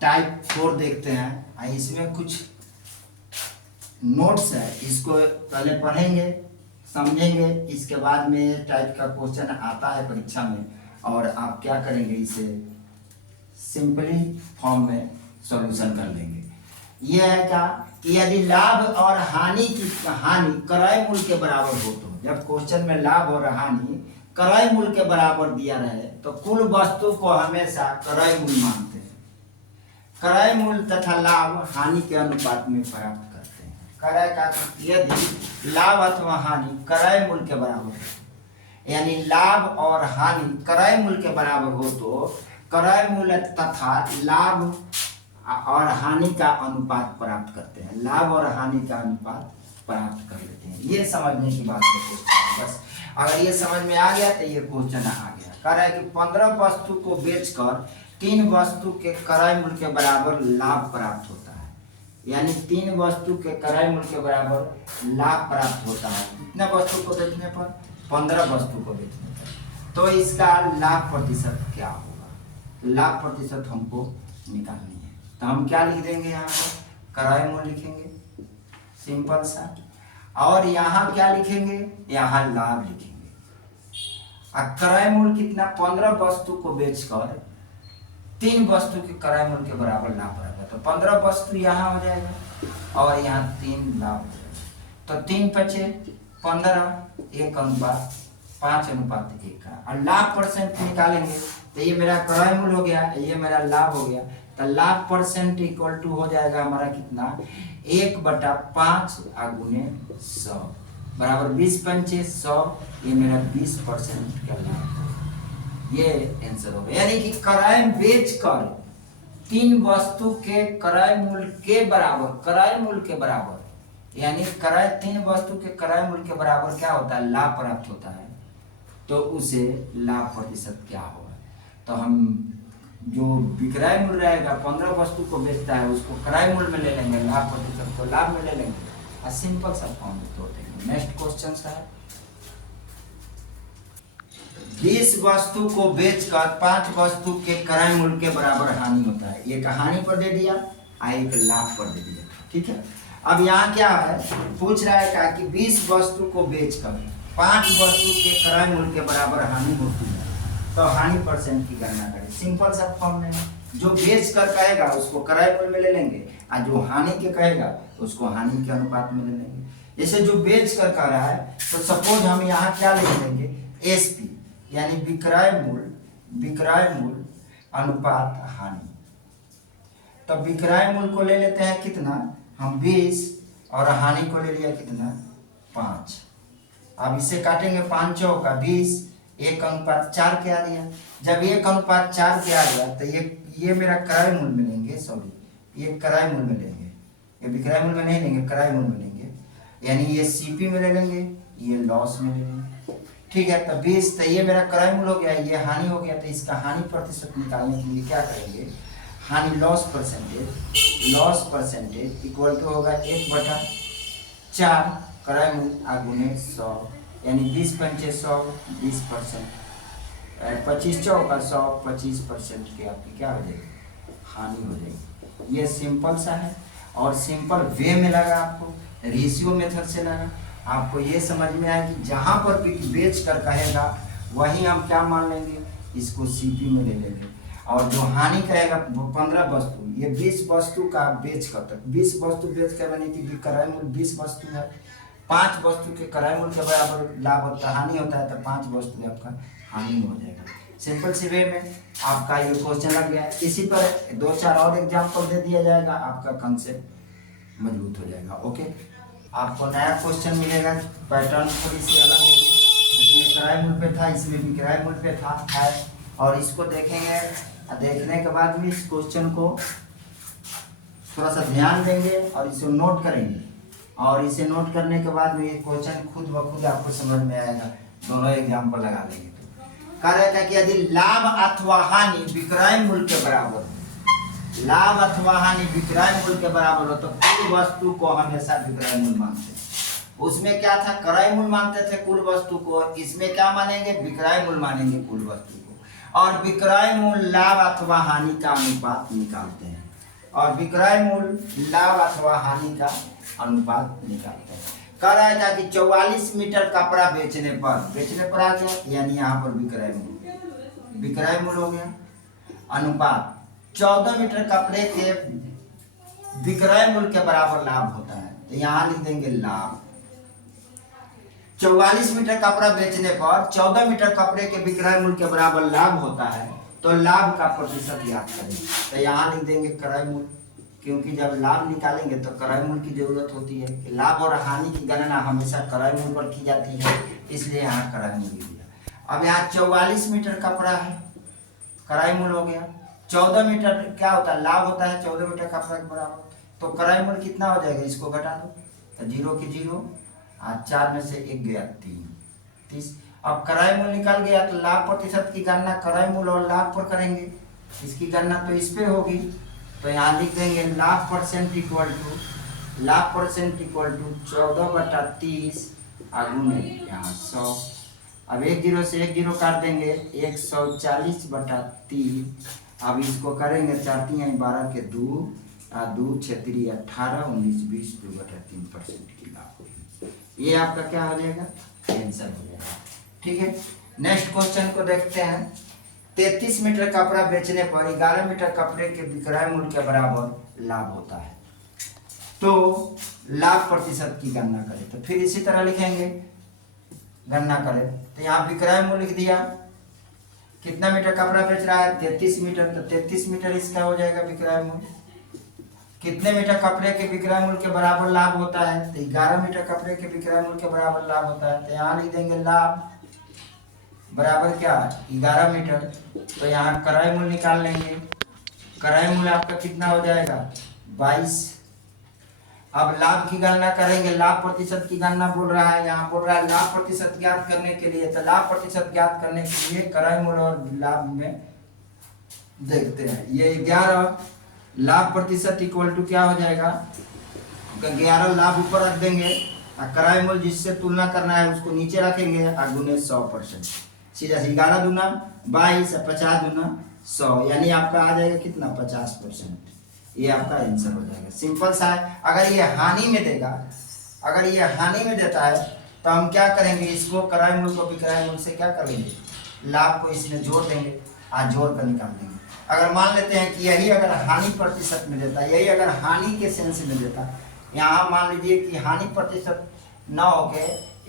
Type 4 देखते हैं। इसमें कुछ नोट्स है, इसको पहले पढ़ेंगे समझेंगे, इसके बाद में ये टाइप का क्वेश्चन आता है परीक्षा में और आप क्या करेंगे, इसे सिंपली फॉर्म में सॉल्यूशन कर लेंगे। ये है क्या कि यदि लाभ और हानि की हानि क्रय मूल्य के बराबर हो, तो जब क्वेश्चन में लाभ और हानि क्रय मूल्य के बराबर दिया रहे तो कुल वस्तु को हमेशा क्रय मूल्य मानते हैं। क्रय मूल्य तथा लाभ हानि के अनुपात में प्राप्त करते हैं। क्रय का यदि लाभ अथवा हानि क्रय मूल्य के बराबर हो, यानी लाभ और हानि क्रय मूल्य के बराबर हो तो क्रय मूल्य तथा लाभ और हानि का अनुपात प्राप्त करते हैं। लाभ और हानि का अनुपात प्राप्त कर लेते हैं। ये समझने की बात है। बस अगर ये समझ में आ गया तो ये क्वेश्चन आ गया। कह रहा है कि 15 वस्तु को बेचकर 3 वस्तु के क्रय मूल्य के बराबर लाभ प्राप्त होता है। यानी 3 वस्तु के क्रय मूल्य के बराबर लाभ प्राप्त होता है। कितने वस्तु को बेचने पर? 15 वस्तु को बेचने पर। तो इसका लाभ प्रतिशत क्या होगा? लाभ प्रतिशत हमको निकालनी है। तो हम क्या लिख देंगे? यहाँ पर क्रय मूल्य लिखेंगे, सिंपल सा। और यहाँ क्या लिखेंगे? यहाँ लाभ लिखेंगे। क्रय मूल्य कितना? 15 वस्तु को बेचकर 3 वस्तु के क्रय मूल्य के बराबर लाभ रहेगा। तो 15 वस्तु यहाँ हो जाएगा और यहाँ 3 लाभ हो जाएगा। तो 3 बचे 15, 1:5:1 का। और लाभ परसेंट निकालेंगे तो ये मेरा क्रय मूल्य हो गया, ये मेरा लाभ हो गया। तो लाभ परसेंट इक्वल टू हो जाएगा हमारा कितना? 1/5 गुने 100 बराबर 20×5 100। ये मेरा 20% का लाभ, ये आंसर होगा। यानी कि क्रय बेचकर 3 वस्तु के क्रय मूल्य के बराबर, क्रय मूल्य के बराबर, यानी क्रय 3 वस्तु के क्रय मूल्य के बराबर क्या होता है? लाभ प्राप्त होता है। तो उसे लाभ प्रतिशत क्या होगा? तो हम जो विक्रय मूल्य रहेगा 15 वस्तु को बेचता है उसको क्रय मूल्य में ले लेंगे, लाभ प्रतिशत को लाभ में ले लेंगे और सिंपल सा फॉर्म में तोड़ देंगे। नेक्स्ट क्वेश्चन है 20 वस्तु को बेचकर 5 वस्तु के क्रय मूल्य के बराबर हानि होता है। एक हानि पर दे दिया और एक लाभ पर दे दिया, ठीक है। अब यहाँ क्या है, पूछ रहा है क्या कि 20 वस्तु को बेचकर 5 वस्तु के क्रय मूल्य के बराबर हानि होती है, तो हानि परसेंट की गणना करें। सिंपल सा फॉर्म में जो बेच कर कहेगा उसको क्रय मूल्य में ले लेंगे और जो हानि के कहेगा उसको हानि के अनुपात में ले लेंगे। जैसे जो बेच कर कह रहा है तो सपोज हम यहाँ क्या लिख लेंगे? एसपी यानी विक्रय मूल्य अनुपात हानि। तो विक्रय मूल्य को ले लेते हैं कितना? हम 20 और हानि को ले लिया कितना? 5। अब इसे काटेंगे 5 चौका 20, 1:4 के आ गया। जब 1:4 के आ गया तो ये मेरा क्रय मूल्य में लेंगे, सॉरी ये क्रय मूल्य में लेंगे, ये विक्रय मूल्य में नहीं लेंगे, क्रय मूल्य में लेंगे। यानी ये सीपी में ले लेंगे, ये लॉस में ले लेंगे, ठीक है। तो 20, तो ये मेरा क्रय मूल्य हो गया, ये हानि हो गया। तो इसका हानि प्रतिशत निकालने के लिए क्या करेंगे? हानि लॉस परसेंटेज इक्वल टू होगा 1/4 क्रय मूल्य गुने 100, यानी 20×100 20%, 25 चौका 100 25% की आपकी क्या हो जाएगी? हानि हो जाएगी। ये सिंपल सा है और सिंपल वे में लगा, आपको रेशियो मेथड से लगा। आपको ये समझ में आया कि जहाँ पर भी बेच कर कहेगा वहीं हम क्या मान लेंगे? इसको सीपी में ले लेंगे। और जो हानि कहेगा 15 वस्तु, ये 20 वस्तु का बेच कर, तक 20 वस्तु बेच कर मैंने कि क्रय मूल्य 20 वस्तु है, 5 वस्तु के क्रय मूल्य के बराबर लाभ होता हानि होता है, तो 5 वस्तु आपका हानि हो जाएगा। सिंपल सी वे में आपका ये क्वेश्चन लग गया। इसी पर 2-4 और एग्जाम्पल दे दिया जाएगा, आपका कंसेप्ट मजबूत हो जाएगा। ओके, आपको नया क्वेश्चन मिलेगा, पैटर्न थोड़ी सी अलग होगी। इसमें क्रय मूल्य पे था, इसमें भी क्रय मूल्य पे था है। और इसको देखेंगे, देखने के बाद भी इस क्वेश्चन को थोड़ा सा ध्यान देंगे और इसे नोट करेंगे। और इसे नोट करने के बाद में ये क्वेश्चन खुद ब खुद आपको समझ में आएगा। दोनों एग्जाम्पल लगा लेंगे। कह रहा था कि यदि लाभ अथवा हानि विक्रय मूल्य के बराबर हो, लाभ अथवा हानि विक्रय मूल्य के बराबर हो तो कुल वस्तु को हमेशा विक्रय मूल्य मानते हैं। उसमें क्या था? क्रय मूल्य मानते थे कुल वस्तु को, इसमें क्या मानेंगे? विक्रय मूल्य मानेंगे कुल वस्तु को। और विक्रय मूल्य लाभ अथवा हानि का अनुपात निकालते हैं। और विक्रय मूल्य लाभ अथवा हानि का अनुपात निकालते हैं। कह रहा था कि 44 मीटर कपड़ा बेचने पर आ गया, यानी यहाँ पर विक्रय मूल्य हो गया, अनुपात 14 मीटर कपड़े के विक्रय मूल्य के बराबर लाभ होता है, तो यहाँ लिख देंगे लाभ। 44 मीटर कपड़ा बेचने पर 14 मीटर कपड़े के विक्रय मूल्य के बराबर लाभ होता है, तो लाभ का प्रतिशत याद करें, तो यहाँ लिख देंगे क्रय मूल्य, क्योंकि जब लाभ निकालेंगे तो क्रय मूल्य की जरूरत होती है कि लाभ और हानि की गणना हमेशा क्रय मूल्य पर की जाती है, इसलिए यहाँ क्रय मूल्य दिया। अब यहाँ 44 मीटर कपड़ा है, क्रय मूल्य हो गया। 14 मीटर क्या होता है, लाभ होता है 14 मीटर कपड़ा के बराबर, तो क्रय मूल्य कितना हो जाएगा, इसको घटा दो, तो 0 की 0, 4 में से 1 गया 3, 30। अब क्रय मूल्य निकल गया, तो लाभ प्रतिशत की गणना क्रय मूल्य और लाभ पर करेंगे, इसकी गणना तो इस पे होगी, तो यहाँ लिख देंगे लाभ परसेंट इक्वल टू 14/30 गुणे यहाँ 100। अब 1 0 से 1 0 काट देंगे, 140/3। अब इसको करेंगे 4 3 12 के 2 2 6 18 19 20 2/3% की लाभ होगी। ये आपका क्या हो जाएगा, आंसर हो जाएगा। ठीक है, नेक्स्ट क्वेश्चन को देखते हैं। 33 मीटर कपड़ा बेचने पर 11 मीटर कपड़े के विक्रय मूल्य के बराबर लाभ होता है, तो लाभ प्रतिशत की गणना करें। तो फिर इसी तरह लिखेंगे, गणना करें, तो यहाँ विक्रय मूल्य लिख दिया, कितना मीटर कपड़ा बेच रहा है, 33 मीटर, तो 33 मीटर इसका हो जाएगा विक्रय मूल्य। कितने मीटर कपड़े के विक्रय मूल्य के बराबर लाभ होता है, तो 11 मीटर कपड़े के विक्रय मूल्य के बराबर लाभ होता है, तो यहाँ लिख देंगे लाभ बराबर क्या, 11 मीटर। तो यहाँ क्रय मूल्य निकाल लेंगे, क्रय मूल्य आपका कितना हो जाएगा, 22। अब लाभ की गणना करेंगे, लाभ प्रतिशत की गणना बोल रहा है, यहाँ बोल रहा है लाभ प्रतिशत ज्ञात करने के लिए, तो लाभ प्रतिशत ज्ञात करने के लिए क्रय मूल्य और लाभ में देखते हैं। ये 11 लाभ प्रतिशत इक्वल टू क्या हो जाएगा, 11 लाभ ऊपर रख देंगे और क्रय मूल्य जिससे तुलना करना है उसको नीचे रखेंगे और गुने 100%, सीधा 11 दूना 22 और 50 दूना 100, यानी आपका आ जाएगा कितना, 50%। ये आपका आंसर हो जाएगा, सिंपल सा है। अगर ये हानि में देगा, अगर ये हानि में देता है तो हम क्या करेंगे, इसको क्रय मूल्य को विक्रय मूल्य से क्या करेंगे, लाभ को इसमें जोड़ देंगे और जोड़ कर निकाल देंगे। अगर मान लेते हैं कि यही अगर हानि प्रतिशत में देता, यही अगर हानि के सेंस में देता, यहाँ मान लीजिए कि हानि प्रतिशत न होके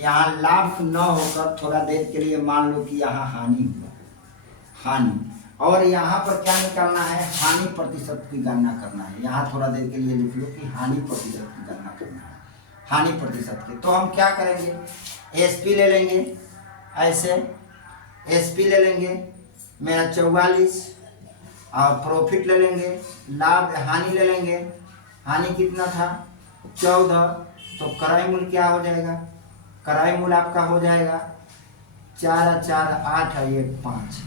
यहाँ लाभ न होकर थोड़ा देर के लिए मान लो कि यहाँ हानि हुआ, हानि, और यहाँ पर क्या निकालना है, हानि प्रतिशत की गणना करना है। यहाँ थोड़ा देर के लिए लिख लो कि हानि प्रतिशत की गणना करना है, हानि प्रतिशत की। तो हम क्या करेंगे, एसपी ले लेंगे, ऐसे एसपी ले लेंगे मेरा 44, और प्रॉफिट ले लेंगे, लाभ हानि ले लेंगे, हानि कितना था 14, तो क्रय मूल्य क्या हो जाएगा, क्रय मूल्य आपका हो जाएगा 4 4 8 और 1 5।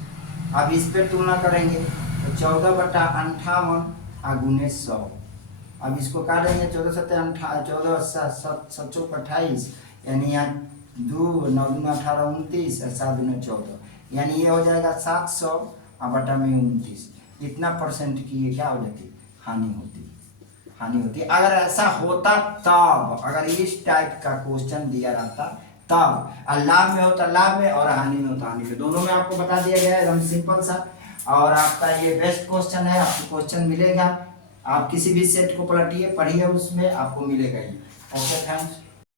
अब इस पर तुलना करेंगे तो 14/58 गुने 100। अब इसको काटेंगे, 14 7 14 7 28, यानी यहाँ 2 9 2 18 29 और 7 2 14, यानी ये हो जाएगा 700 और बटा में 29। इतना % की ये क्या हो जाती, हानि होती। अगर ऐसा होता तब, अगर इस टाइप का क्वेश्चन दिया रहता तब, और लाभ में होता लाभ में और हानि में होता हानि में, दोनों में आपको बता दिया गया है, एकदम सिंपल सा। और आपका ये बेस्ट क्वेश्चन है, आपको क्वेश्चन मिलेगा, आप किसी भी सेट को पलटिए, पढ़िए, उसमें आपको मिलेगा ही। Okay, thanks.